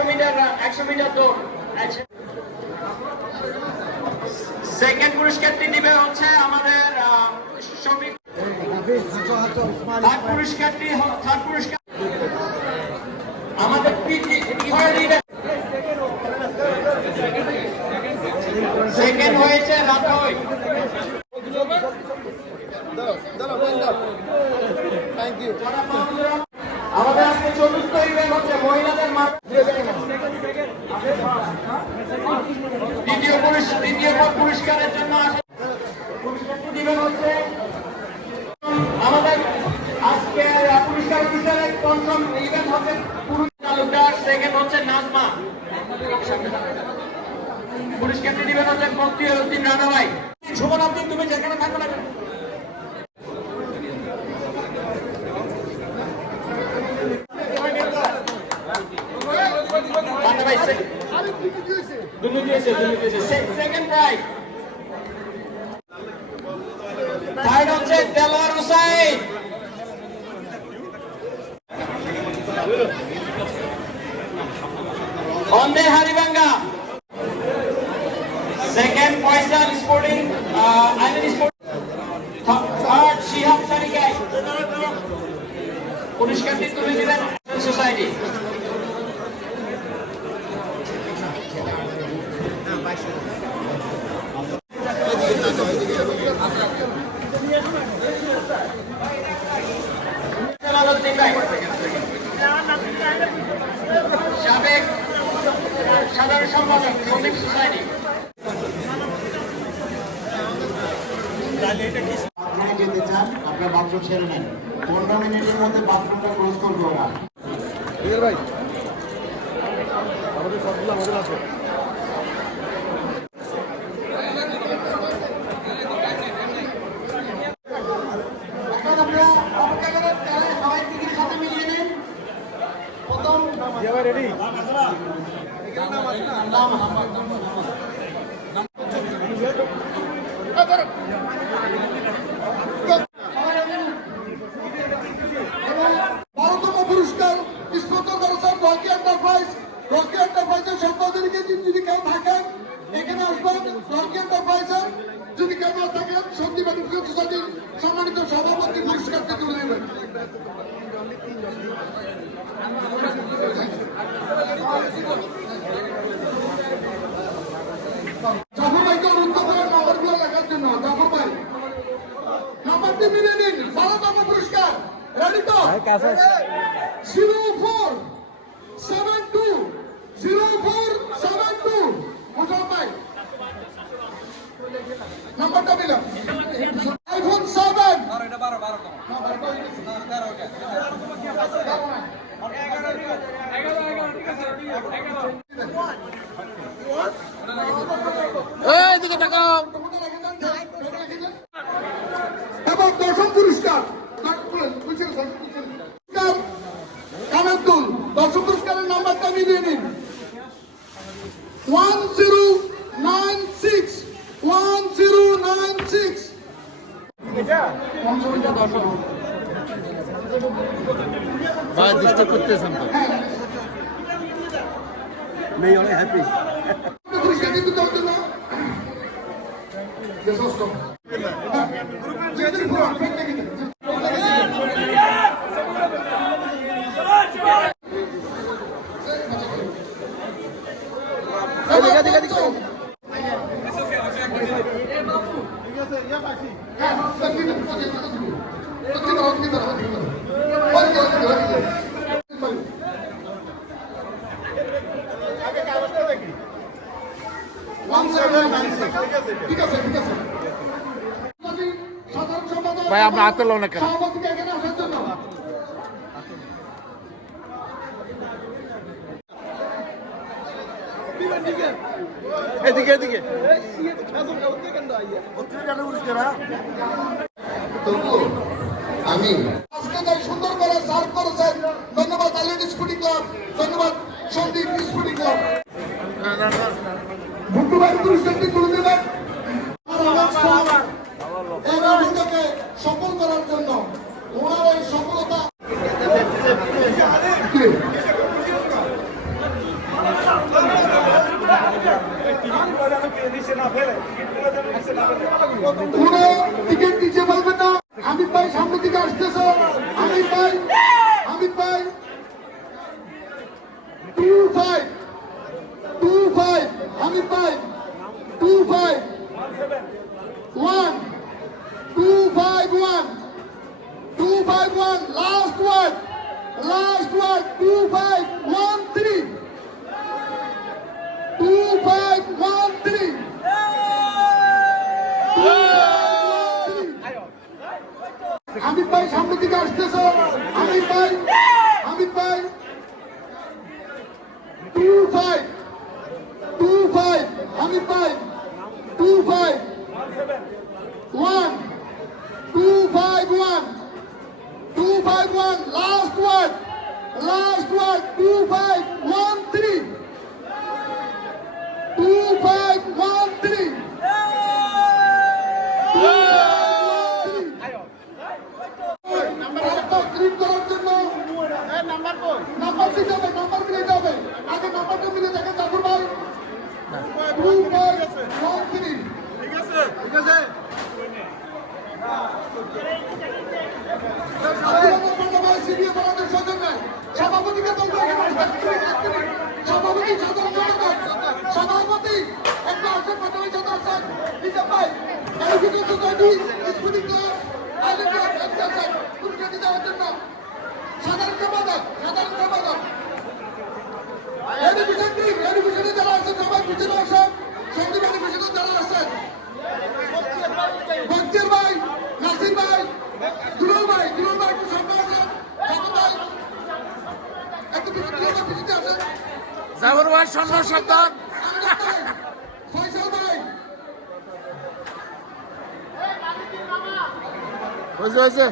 একশো মিটার একশো মিটার দৌড়। সেকেন্ড পুরস্কারটি দিবে হচ্ছে আমাদের আহ, শফিক থার্ড পুরস্কারটি থার্ড পুরস্কার। আমাদের সেকেন্ড হয়েছে রাতই আমাদের আজকে চতুর্থ ইভেন্ট হচ্ছে মহিলাদের মাঠ পুরস্কার দ্বিতীয় পুরস্কারের জন্য আমাদের আজকে পুরস্কার অনুষ্ঠানের পঞ্চম ইভেন্ট হচ্ছে পুরুষ তালুকদার সেকেন্ড হচ্ছে নাজমা। পুরস্কারটি দিবেন হচ্ছে মন্ত্রী উদ্দিন রানা ভাই তুমি যেখানে থাকো না সেকেন্ড প্রাইজ থার্ড হচ্ছে দেলোয়ার হুসাইন অন্দে হারিবাঙ্গা second পয়সান sporting island sport third Shihab সারিকাই পুরস্কারটি তুলে দিলেন সোসাইটি আলাউদ্দিন ভাই সাবেক সাধারণ সম্পাদক শ্রমিক সোসাইটি বাথরুমে যেতে চান আপনার বাথরুম সেরে নেন। পনেরো মিনিটের মধ্যে বাথরুমটা ক্লোজ করব না ভাই। আমাদের সবগুলো আমাদের আছে। এখন আমরা অপেক্ষা করে তারা সবাই টিকিট সাথে মিলিয়ে নিন প্রথম ভাই রেডি নাম আমার বারোতম পুরস্কার স্পন্সর করেছেন রকি এন্টারপ্রাইজ। রকি এন্টারপ্রাইজের সম্পাদনকে যদি কেউ থাকেন, এখানে আসবেন রকি যদি কেউ থাকেন এডুকেশন সোসাইটির সম্মানিত সভাপতি পুরস্কারটি তুলে নেবেন। জাফর ভাইকে অনুরোধ করেন নম্বরগুলো লেখার জন্য জাফর ভাই। নাম্বারটি মিলে নিন। বারোতম পুরস্কার। রেডি তো? Zero four seven two zero four seven two ভাই। নাম্বারটা দিলাম। এবং দশম পুরস্কার পুরস্কার। কানাতুল দশম পুরস্কারের নাম্বারটা মিলিয়ে নিন। One zero nine six one zero nine six. ভাই ডিস্টার্ব করতেছেন তো। মেয়ে অনেক হ্যাপি পুরস্কার কিন্তু দেওয়ার জন্য ঠিক আছে ঠিক আছে। ভাই, আমরা হাত কেন? এদিকে এদিকে। আমি সুন্দর করে সার্ভ করেছেন। ধন্যবাদ আইল্যান্ড স্কুটি ক্লাব ধন্যবাদ সন্দীপ স্কুটি ক্লাব। ভুট্টু ভাই পুরস্কারটি তুলে দেবেন। Come on. One two five one three two five one three আমি পাই সামনে দিকে আসতেছে। আমি পাই আমি পাই। টু ফাইভ টু ফাইভ আমি পাই। Two five one two five one two five one last one last one two five one three two five one three number click করার জন্য নাম্বার দিতে হবে নাম্বার মিলে হবে আগে নাম্বারটা মিলে দেখেন জাফর ভাই টু ফাইভ ওয়ান থ্রি সভাপতিকে সভাপতি সভাপতি একটা আসেন পুরস্কার দিতে জন্য সাধারণ সম্পাদক সাধারণ সম্পাদক। আছেন সবাই পিছনে আসেন সন্দীপ এডুকেশনে আছেন ভাই ভাই, দুলাল ভাই দুলাল ভাই, একটু সামনে আসেন। জাগর ভাই সম্মান সন্তান হয়েছে হয়েছে।